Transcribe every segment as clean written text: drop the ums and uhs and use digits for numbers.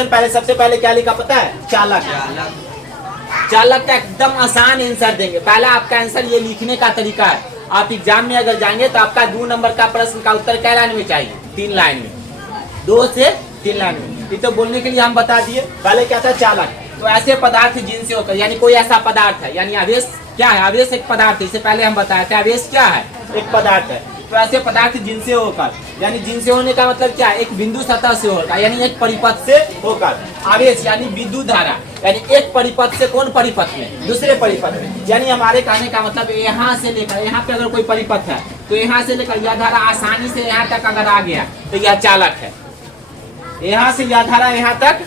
Question पहले सबसे पहले क्या लिखा पता है? चालक। चालक का एकदम आसान आंसर देंगे। पहला आपका आंसर ये लिखने का तरीका है। आप एग्जाम में अगर जाएंगे तो आपका 2 नंबर का प्रश्न का उत्तर क्या लाइन में चाहिए? 3 लाइन में, 2 से 3 लाइन में। ये तो बोलने के लिए हम बता दिए। पहले क्या था? चालक। तो ऐसे पदार्थ जिनसे होकर, यानी कोई ऐसा पदार्थ है, यानी आवेश क्या है? आवेश एक पदार्थ है। इससे पहले हम बताए थे आवेश क्या है? एक पदार्थ है। तो ऐसे पदार्थ जिनसे होकर, यानी जिनसे होने का मतलब क्या है? एक बिंदु सतह से होकर, यानी एक परिपथ से होकर। आवेश यानी विद्युत धारा, यानी एक परिपथ से कौन परिपथ में? दूसरे परिपथ में। यानी हमारे कहने का मतलब यहाँ से लेकर यहाँ पे अगर कोई परिपथ है तो यहाँ से लेकर यह धारा आसानी से यहाँ तक अगर आ गया तो यह चालक है। यहाँ से यह धारा यहाँ तक,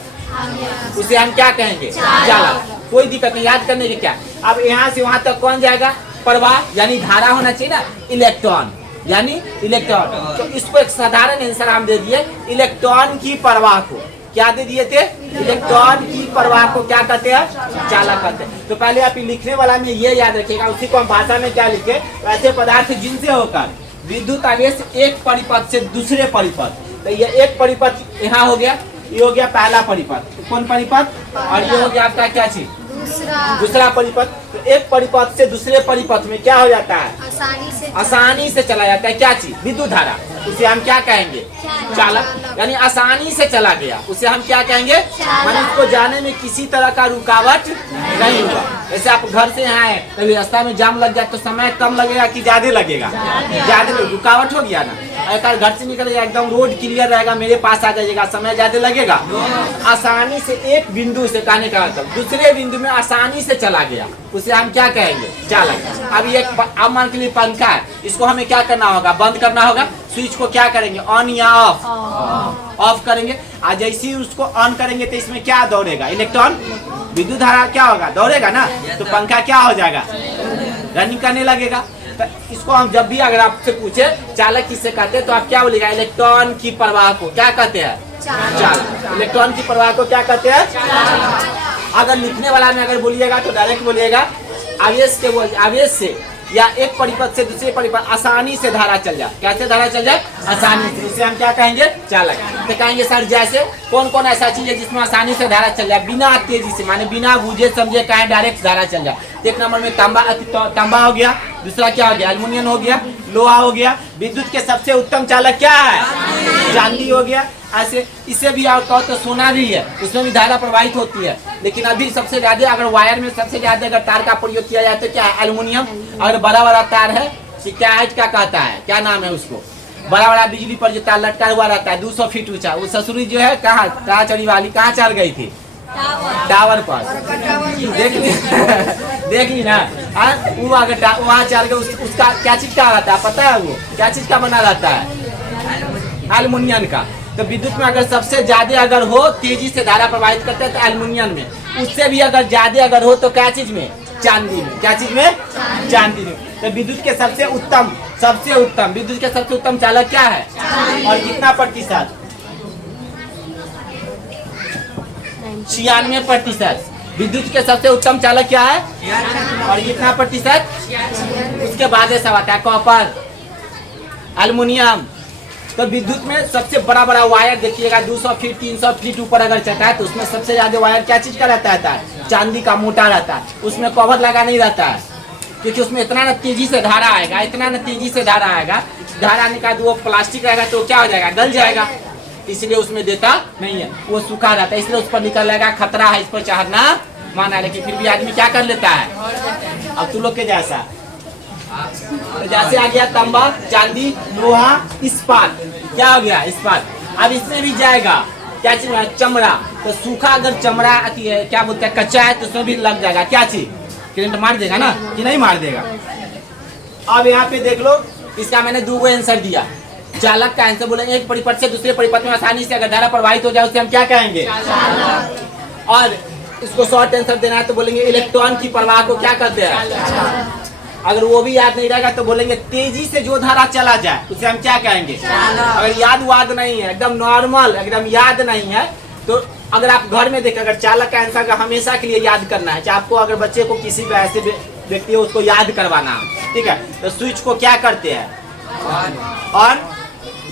उसे हम क्या कहेंगे? चालक। कोई दिक्कत नहीं, याद करने की क्या। अब यहाँ से वहां तक कौन जाएगा? प्रवाह, यानी धारा होना चाहिए ना, इलेक्ट्रॉन, यानी इलेक्ट्रॉन। तो इसको एक साधारण आंसर हम दे दिए, इलेक्ट्रॉन की प्रवाह को क्या दे दिए थे? इलेक्ट्रॉन की प्रवाह को क्या कहते हैं? चालक कहते हैं। तो पहले आप लिखने वाला में ये याद रखिएगा, उसी को हम भाषा में क्या लिखे? ऐसे पदार्थ जिनसे होकर विद्युत आवेश एक परिपथ से दूसरे परिपथ। तो ये एक परिपथ यहाँ हो गया, ये हो गया पहला परिपथ। कौन परिपथ? और ये हो गया आपका क्या चीज? दूसरा परिपथ। तो एक परिपथ से दूसरे परिपथ में क्या हो जाता है? आसानी से चला जाता है। क्या चीज? विद्युत धारा। उसे हम क्या कहेंगे? चालक। यानी आसानी से चला गया, उसे हम क्या कहेंगे? माने उसको जाने में किसी तरह का रुकावट नहीं हुआ। जैसे आप घर से यहाँ आए, कभी रास्ता में जाम लग जाए तो समय कम लगेगा कि ज्यादा लगेगा? ज्यादा। रुकावट हो गया ना। अगर घर से निकलेगा एकदम रोड क्लियर रहेगा, मेरे पास आ जाइएगा, समय ज्यादा लगेगा? आसानी से एक बिंदु से, कहने का मतलब दूसरे बिंदु में आसानी से चला गया, उसे हम क्या कहेंगे? चालक। अब ये अब मान के लिए पंखा है, इसको हमें क्या करना होगा? बंद करना होगा। स्विच को क्या करेंगे? ऑन या ऑफ? ऑफ करेंगे। आज जैसे ही उसको ऑन करेंगे तो इसमें क्या दौड़ेगा? इलेक्ट्रॉन, विद्युत धारा क्या होगा? दौड़ेगा ना। तो पंखा क्या हो जाएगा? रनिंग करने लगेगा। तो इसको हम जब भी अगर आपसे पूछे चालक किससे कहते हैं तो आप क्या बोलेगा? इलेक्ट्रॉन की प्रवाह को क्या कहते हैं? चालक। इलेक्ट्रॉन की प्रवाह को क्या कहते हैं? अगर लिखने वाला में अगर बोलिएगा तो डायरेक्ट बोलिएगा आवेश से या एक परिपथ से दूसरे परिपथ आसानी से धारा चल जाए। कैसे धारा चल जाए? आसानी से। उसे हम क्या कहेंगे? चालक। तो कहेंगे सर जैसे कौन कौन ऐसा चीज है जिसमें आसानी से धारा चल जाए, बिना तेजी से, माने बिना बूझे समझे कहें डायरेक्ट धारा चल जाए? एक नंबर में तांबा हो गया। दूसरा क्या हो गया? एल्युमिनियम हो गया, लोहा हो गया। विद्युत के सबसे उत्तम चालक क्या है? चांदी हो गया। ऐसे इसे भी आप कहो तो सोना भी है, उसमें भी धारा प्रवाहित होती है। लेकिन अभी सबसे ज्यादा अगर वायर में सबसे ज्यादा अगर तार का प्रयोग किया जाए तो क्या है? एल्युमिनियम। अगर बड़ा बड़ा तार है क्या कहता है? क्या नाम है उसको? बड़ा बड़ा बिजली पर जो तार लटका हुआ रहता है 200 फीट ऊंचा, वो ससुरी जो है कहाँ चढ़ी वाली, कहाँ चढ़ गई थी? टावर पर। देख ली ना। वो अगर वहाँ चढ़ गए, उसका क्या चीज का रहता है पता है? वो क्या चीज का बना रहता है? एल्युमिनियम का। तो विद्युत में अगर सबसे ज्यादा अगर हो तेजी से धारा प्रवाहित करते हैं तो एल्युमिनियम में। उससे भी अगर ज्यादा अगर हो तो क्या चीज में? चांदी में। क्या चीज में? चांदी में। तो विद्युत के सबसे उत्तम विद्युत के सबसे उत्तम चालक क्या है? और कितना प्रतिशत? 96%। विद्युत के सबसे उत्तम चालक क्या है? और कितना प्रतिशत? उसके बाद सब आता है कॉपर, एल्युमिनियम। तो विद्युत में सबसे बड़ा बड़ा वायर देखिएगा 200 फीट 300 फीट ऊपर अगर चलता है तो उसमें सबसे ज्यादा वायर क्या चीज का रहता है? चांदी का, मोटा रहता है। उसमें कवर लगा नहीं रहता है, क्योंकि उसमें इतना न तेजी से धारा आएगा, इतना न तेजी से धारा आएगा। धारा आने का वो प्लास्टिक रहेगा तो क्या हो जाएगा? गल जाएगा। इसलिए उसमें देता नहीं है, वो सूखा रहता है, इसलिए उस पर निकल जाएगा। खतरा है इस पर चढ़ना माना, लेकिन फिर भी आदमी क्या कर लेता है? अब तू लोग के जैसा तो जैसे आ गया तांबा, चांदी, लोहा, इस्पात। क्या हो गया? इस्पात। अब इसमें भी जाएगा क्या चीज? चमड़ा। तो सूखा अगर चमड़ा क्या बोलते हैं कच्चा है तो उसमें भी लग जाएगा क्या चीज? करंट मार देगा ना कि नहीं मार देगा? अब यहाँ पे देख लो, इसका मैंने 2 आंसर दिया। चालक का आंसर बोलेंगे एक परिपथ से दूसरे परिपथ में आसानी से अगर धारा प्रवाहित हो जाए उसे हम क्या कहेंगे? और इसको शॉर्ट आंसर देना है तो बोलेंगे इलेक्ट्रॉन की प्रवाह को क्या कहते हैं? अगर वो भी याद नहीं रहेगा तो बोलेंगे तेजी से जो धारा चला जाए उसे हम क्या कहेंगे? अगर याद नहीं है, एकदम नॉर्मल, एकदम याद नहीं है तो अगर आप घर में देखें, अगर चालक का आंसर का हमेशा के लिए याद करना है, चाहे आपको अगर बच्चे को किसी भी ऐसे व्यक्ति है उसको याद करवाना, ठीक है, तो स्विच को क्या करते हैं? ऑन।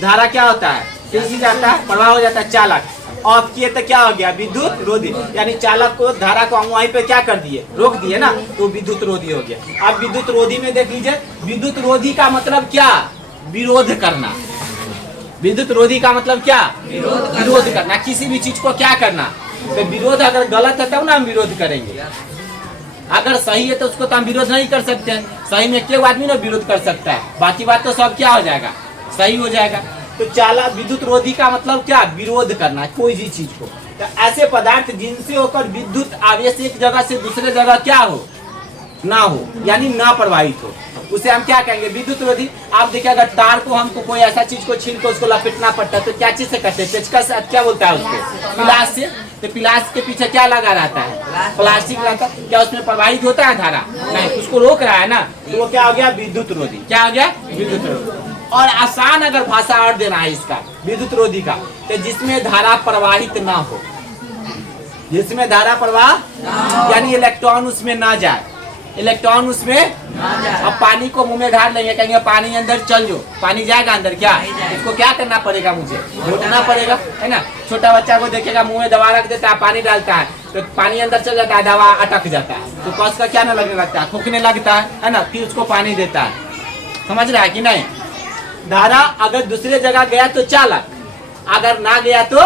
धारा क्या होता है? तेजी जाता है, प्रवाह हो जाता है चालक। ऑफ किए तो क्या हो गया, विद्युत रोधी। यानी चालक को धारा को हम वहीं पे क्या कर दिए, रोक दिए ना, तो विद्युत रोधी हो गया। अब विद्युत रोधी में देख लीजिए, विद्युत रोधी का मतलब क्या, विरोध करना। विद्युत रोधी का मतलब क्या, विरोध करना, किसी भी चीज को क्या करना। तो विरोध अगर गलत है तब ना हम विरोध करेंगे, अगर सही है तो उसको तो हम विरोध नहीं कर सकते हैं। सही में क्यों आदमी ना विरोध कर सकता है, बाकी बात तो सब क्या हो जाएगा, सही हो जाएगा। तो चालक विद्युत रोधी का मतलब क्या, विरोध करना कोई भी चीज को। तो ऐसे पदार्थ जिनसे होकर विद्युत आवेश एक जगह से दूसरे जगह क्या हो, ना हो, यानी ना प्रवाहित हो, उसे हम क्या कहेंगे, विद्युत रोधी। आप देखिए अगर तार को हमको कोई ऐसा चीज को छीन को उसको लपेटना पड़ता है तो क्या चीज से करते हैं, पेचकस क्या बोलता है उसको, पिलास से। तो पिलास के पीछे क्या लगा रहता है, प्लास्टिक रहता है। क्या उसमें प्रवाहित होता है धारा, नहीं, उसको रोक रहा है ना, तो वो क्या हो गया, विद्युत रोधी। क्या हो गया, विद्युत रोधी। और आसान अगर भाषा और देना है इसका विद्युत रोधी का, तो जिसमें धारा प्रवाहित ना हो, जिसमें धारा प्रवाह यानी इलेक्ट्रॉन उसमें ना जाए, इलेक्ट्रॉन उसमें। अब पानी को मुंह में ढाल लेंगे, कहेंगे पानी अंदर चल जो, पानी जाएगा अंदर, क्या इसको क्या करना पड़ेगा, मुझे घोटना पड़ेगा, है ना। छोटा बच्चा को देखेगा मुंह में दवा रख देता है, पानी डालता है तो पानी अंदर चल जाता है, दवा अटक जाता है, तो कस का क्या ना लगने लगता है, फूकने लगता है ना, फिर उसको पानी देता है। समझ रहा है कि नहीं। धारा अगर दूसरे जगह गया तो चालक, अगर ना गया तो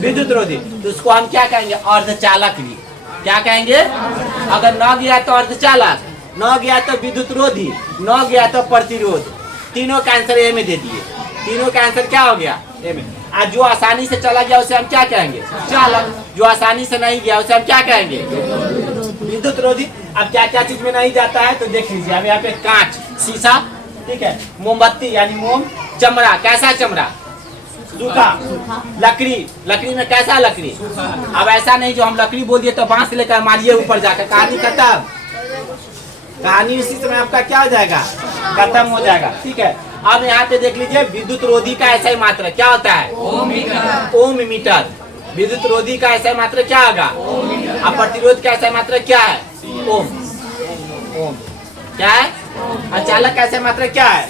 विद्युत रोधी, तो उसको हम क्या कहेंगे, अर्धचालक भी। क्या कहेंगे, अगर न गया तो अर्धचालक, न गया तो विद्युत रोधी, न गया तो प्रतिरोध। तीनों का आंसर ए में दे दिए, तीनों का आंसर क्या हो गया, ए में। आज जो आसानी से चला गया उसे हम क्या कहेंगे, चालक। जो आसानी से नहीं गया उसे हम क्या कहेंगे, विद्युत रोधी। अब क्या क्या चीज में नहीं जाता है तो देख लीजिए, अब यहाँ पे कांच, शीशा, ठीक है, मोमबत्ती यानी मोम, चमड़ा, कैसा चमड़ा, सूखा, लकड़ी, लकड़ी में कैसा लकड़ी। अब ऐसा नहीं जो हम लकड़ी बोल दिए तो बांस लेकर मारिए ऊपर जाकर, कहानी खत्म, कहानी इसी समय आपका क्या हो जाएगा, खत्म हो जाएगा, ठीक है। अब यहाँ पे देख लीजिए, विद्युत रोधी का ऐसा ही मात्रा क्या होता है, ओम मीटर। विद्युत रोधी का ऐसा मात्रा क्या होगा, अब प्रतिरोध का ऐसा मात्रा क्या है, ओम। ओम क्या है, और चालक का ऐसा मात्रा क्या है,